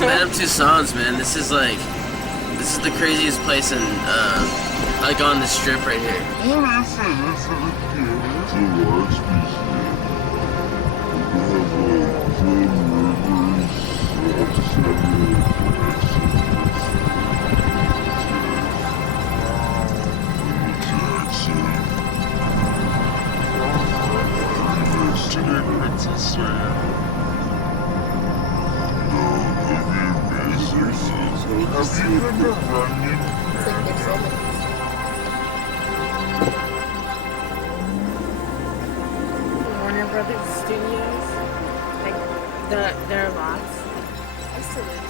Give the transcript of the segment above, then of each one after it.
Madame Tussauds, man. This is the craziest place in, like on the strip right here. What is it? Is it a pier? It's a large museum. Princess Diana. Have you been to Runyon? It's like there's so many. Warner Brothers Studios, like there are lots. I used to live.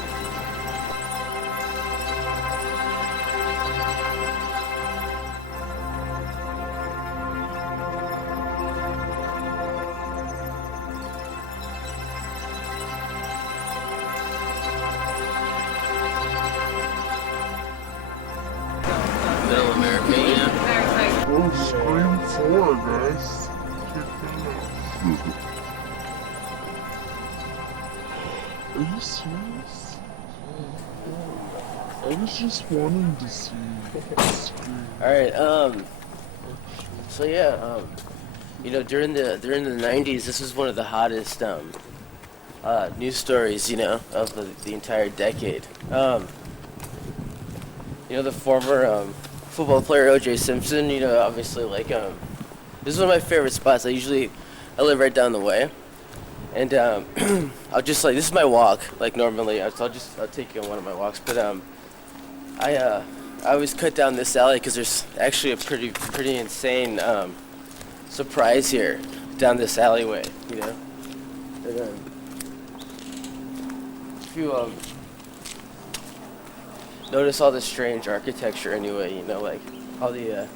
Middle America, you know? Oh, Scream 4, guys. Are you serious? I was just wanting to see Scream. Alright, so yeah, you know, during the 90s, this was one of the hottest, news stories, you know, of the entire decade. You know, the former, football player O.J. Simpson, you know, obviously, like, this is one of my favorite spots. I live right down the way, and, I'll just, like, this is my walk, like, normally, I'll take you on one of my walks, but, I always cut down this alley, because there's actually a pretty insane, surprise here, down this alleyway, you know, and, if you, notice all the strange architecture anyway, you know, like all the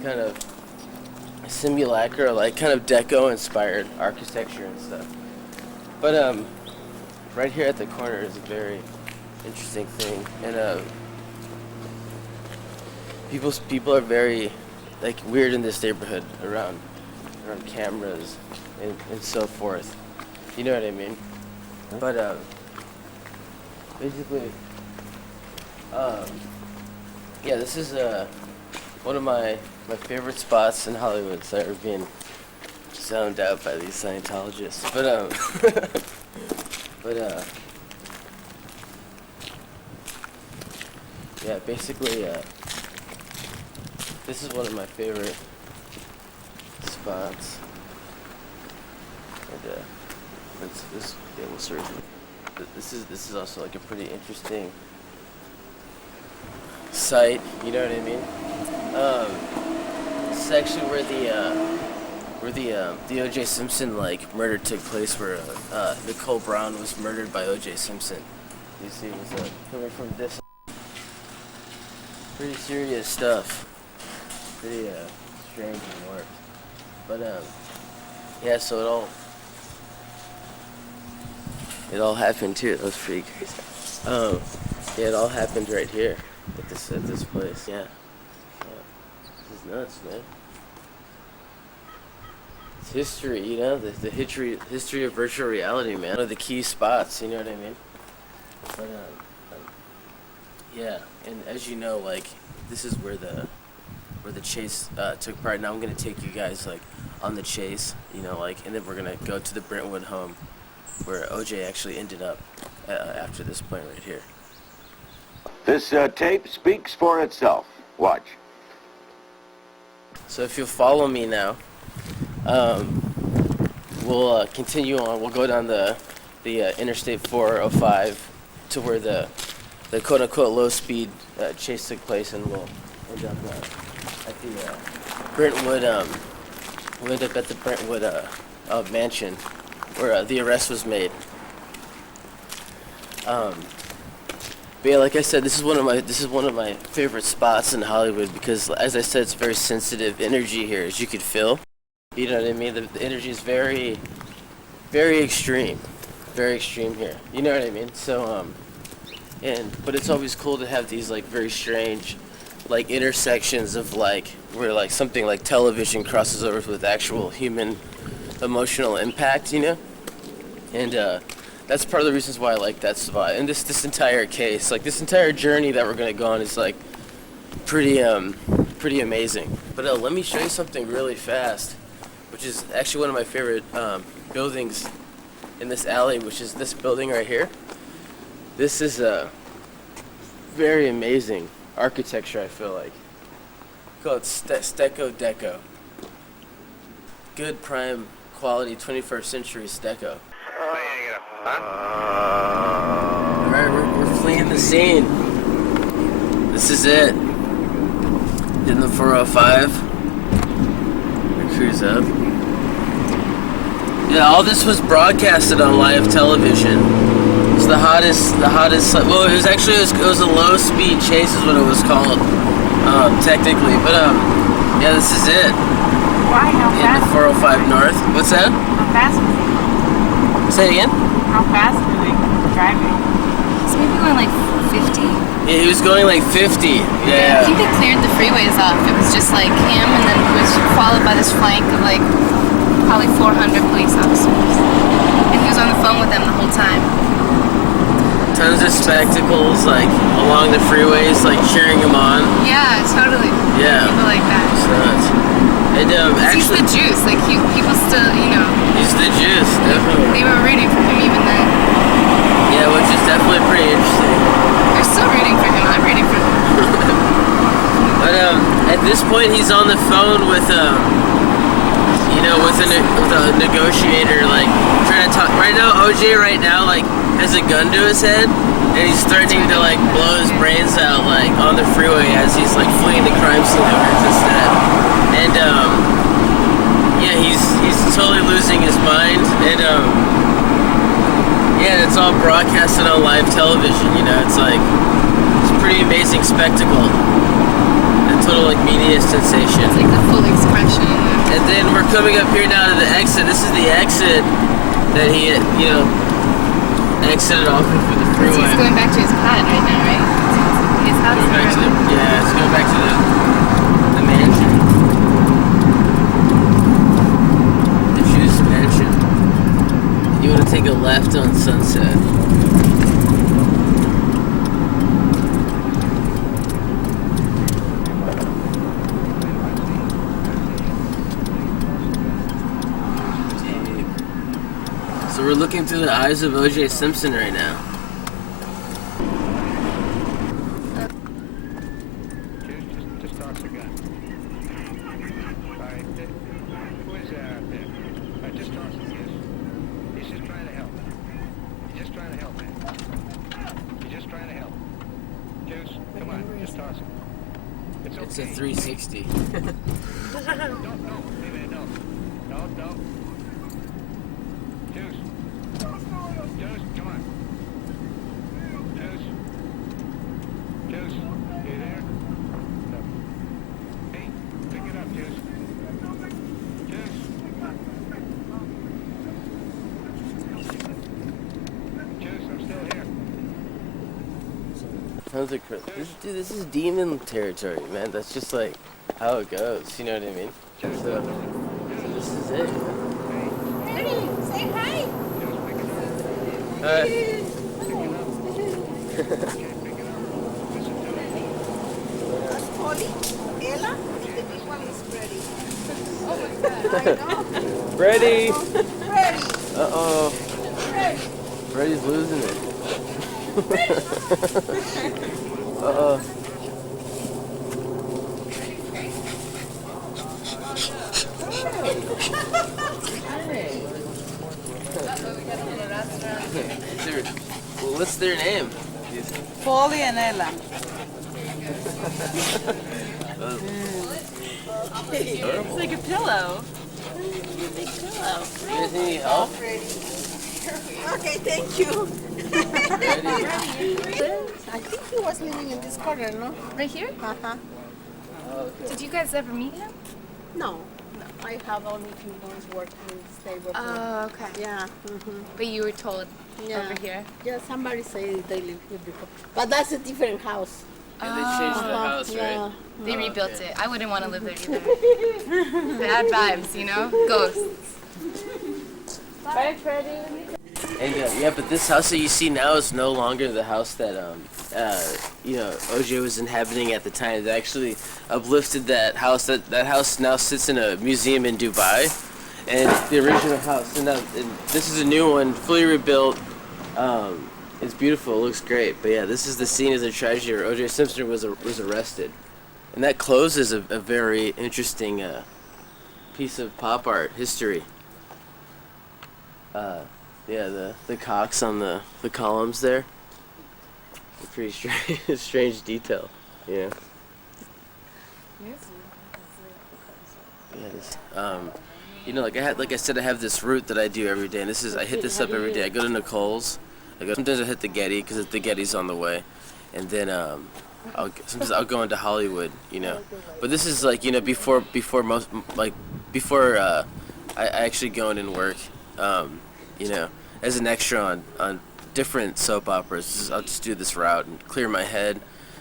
kind of simulacra, like kind of deco inspired architecture and stuff. But right here at the corner is a very interesting thing, and people are very like weird in this neighborhood around cameras and so forth. You know what I mean? But basically. Yeah, this is one of my favorite spots in Hollywood that are being zoned out by these Scientologists. But yeah, basically this is one of my favorite spots. And this is also like a pretty interesting site, you know what I mean? This is actually where the O.J. Simpson like murder took place, where Nicole Brown was murdered by O.J. Simpson. You see, it was coming from this. Pretty serious stuff. Pretty strange and warped. But yeah, so it all happened too. That was pretty crazy. Yeah, it all happened right here. At this place, yeah. This is nuts, man. It's history, you know, the history of virtual reality, man. One of the key spots, you know what I mean? But yeah, and as you know, like this is where the chase took part. Now I'm gonna take you guys like on the chase, you know, like, and then we're gonna go to the Brentwood home where OJ actually ended up after this point right here. This tape speaks for itself. Watch. So if you'll follow me now, we'll continue on. We'll go down the Interstate 405 to where the quote-unquote low-speed chase took place, and we'll end up at the Brentwood. We'll end up at the Brentwood mansion where the arrest was made. But yeah, like I said, this is one of my favorite spots in Hollywood because, as I said, it's very sensitive energy here, as you could feel. You know what I mean? The energy is very, very extreme here. You know what I mean? So, but it's always cool to have these like very strange, like intersections of like where like something like television crosses over with actual human emotional impact. You know, and that's part of the reasons why I like that spot. And this entire case, like this entire journey that we're gonna go on is like pretty amazing. But let me show you something really fast, which is actually one of my favorite buildings in this alley, which is this building right here. This is a very amazing architecture, I feel like. Call it Steco Deco. Good prime quality 21st century Steco. Alright, we're fleeing the scene. This is it. Hitting the 405. We cruise up. Yeah, all this was broadcasted on live television. It's the hottest, well, it was a low speed chase is what it was called, technically. But, yeah, this is it. Why? How Hitting the fast? 405 North. What's that? How fast was he? Say it again? How fast were they driving? He's maybe going like 50. Yeah, he was going like 50. Yeah. I think they cleared the freeways off. It was just like him, and then it was followed by this flank of like probably 400 police officers. And he was on the phone with them the whole time. Tons of spectacles, like, along the freeways, like, cheering him on. Yeah, totally. Yeah. People like that. So and, He's actually, the juice. Like, people still, he's the juice, definitely. they were rooting for him even then. Yeah, which is definitely pretty interesting. They're still rooting for him. I'm rooting for him. But, at this point, he's on the phone with, with a negotiator, like, trying to talk. Right now, OJ like, has a gun to his head, and he's threatening to, like, blow his brains out, like, on the freeway as he's, like, fleeing the crime scene of instead. And, yeah, he's totally losing his mind, and, yeah, it's all broadcasted on live television, it's like, it's a pretty amazing spectacle. A total, like, media sensation. It's like the full expression. And then we're coming up here now to the exit. This is the exit that he, exited off of for the freeway. He's going back to his pad right now, right? His house. Going back to it's going back to the mansion. The Juice Mansion. You want to take a left on Sunset. So we're looking through the eyes of O.J. Simpson right now. Just toss a gun. All right, who is there out there? Just toss it, yes. He's just trying to help. He's just trying to help, man. He's just trying to help. Juice, come on, just toss it. It's okay. It's a 360. No, wait a minute, no. Juice. Juice, come on. Juice. Juice, you there? No. Hey, pick it up, Juice. Juice. Juice, I'm still here. Sounds like this is demon territory, man. That's just like how it goes. You know what I mean? So this is it. Hey, say hi. Hi. That's Polly, Ella, the big one is Freddy. Oh my god, I know. Freddy. Freddy! Uh-oh. Freddy! Freddy's losing it. Uh-oh. What's their name? Polly and Ella. It's like a pillow. You guys need any help? Okay, thank you. I think he was living in this corner, no? Right here? Uh-huh. Did you guys ever meet him? No. I have only few ones working in the stable. Oh, okay. Yeah. But you were told Yeah. over here. Yeah, somebody said they lived here before. But that's a different house. And they changed the house, right? Yeah. They rebuilt it. I wouldn't want to live there either. Bad vibes, Ghosts. Bye, Freddie. And yeah, but this house that you see now is no longer the house that OJ was inhabiting at the time. They actually uplifted that house. That house now sits in a museum in Dubai, and the original house. And this is a new one, fully rebuilt. It's beautiful. It looks great. But yeah, this is the scene of the tragedy where O.J. Simpson was arrested, and that closes a very interesting piece of pop art history. Yeah, the cocks on the columns there. A pretty strange detail. Yeah. Yeah. Like I said, I have this route that I do every day, and I hit this up every day. I go to Nicole's. Sometimes I hit the Getty because the Getty's on the way, and then sometimes I'll go into Hollywood, But this is like before I actually go in and work, as an extra on different soap operas. I'll just do this route and clear my head,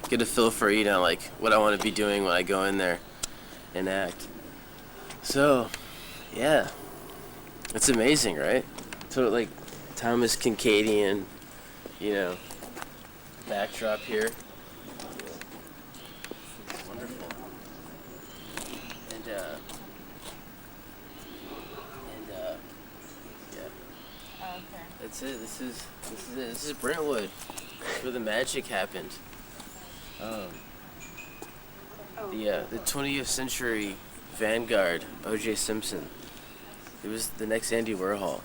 get a feel for like what I want to be doing when I go in there and act. So, yeah, it's amazing, right? So like Thomas Kincadian, backdrop here. It's wonderful. And yeah. Okay. That's it. This is it. This is Brentwood. That's where the magic happened. The 20th century vanguard, O.J. Simpson. It was the next Andy Warhol.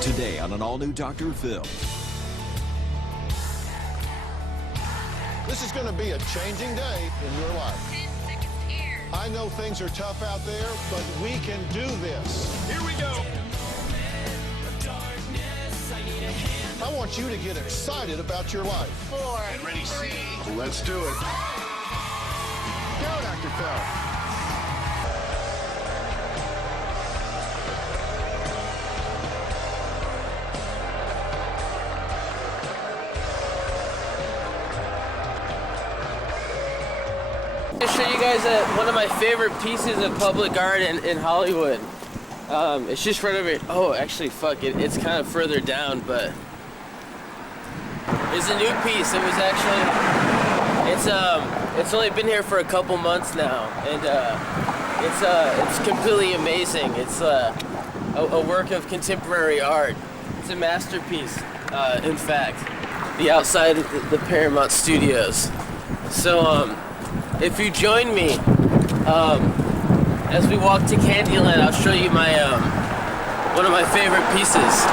Today on an all-new Dr. Phil. This is going to be a changing day in your life. I know things are tough out there, but we can do this. Here we go. I want you to get excited about your life. 4. Get ready, C. Let's do it. Go, Dr. Phil. To show you guys one of my favorite pieces of public art in Hollywood. It's just right over here. Oh, actually, fuck it. It's kind of further down, but it's a new piece. It was actually, it's only been here for a couple months now, and it's completely amazing. It's a work of contemporary art. It's a masterpiece, in fact. The outside of the Paramount Studios. So, if you join me, as we walk to Candyland, I'll show you my one of my favorite pieces.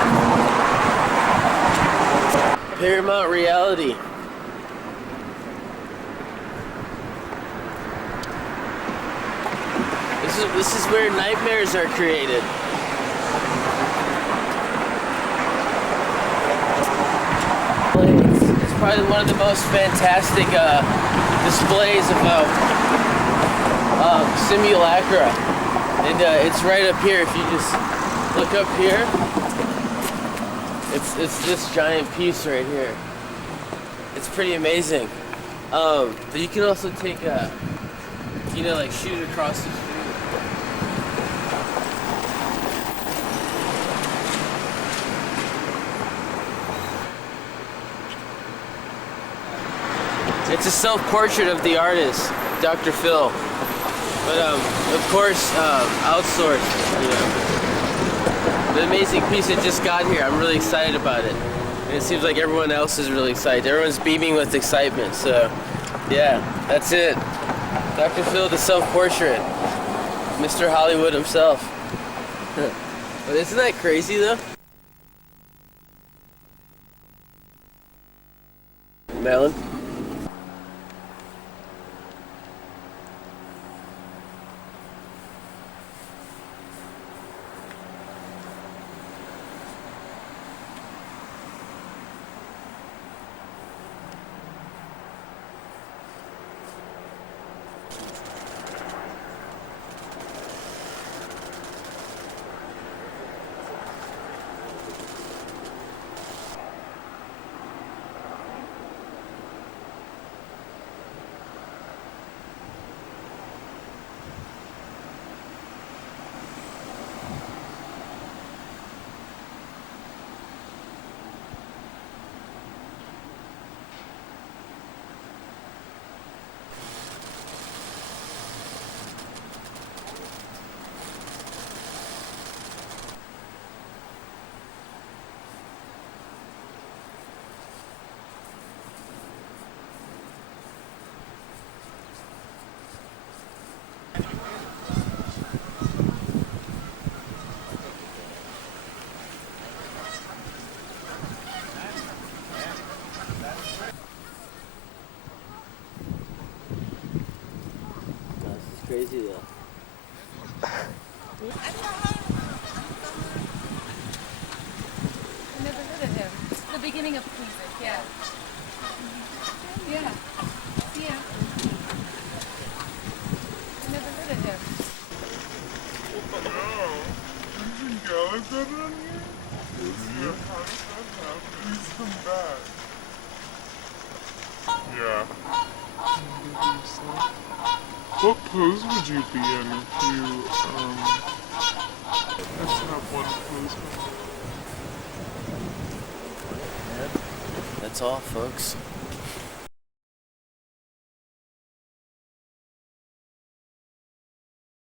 Paramount Reality. This is where nightmares are created. It's probably one of the most fantastic displays of simulacra, and it's right up here. If you just look up here, it's this giant piece right here. It's pretty amazing. But you can also take like shoot it across the street. It's a self-portrait of the artist, Dr. Phil, but of course outsourced. The amazing piece that just got here. I'm really excited about it, and it seems like everyone else is really excited. Everyone's beaming with excitement. So, yeah, that's it. Dr. Phil, the self-portrait, Mr. Hollywood himself. But isn't that crazy though? Melon? I never heard of him. The beginning of music, yeah. Yeah. Yeah. I never heard of him. Yeah. What pose would you be in if you, let's have one pose? That's all, folks.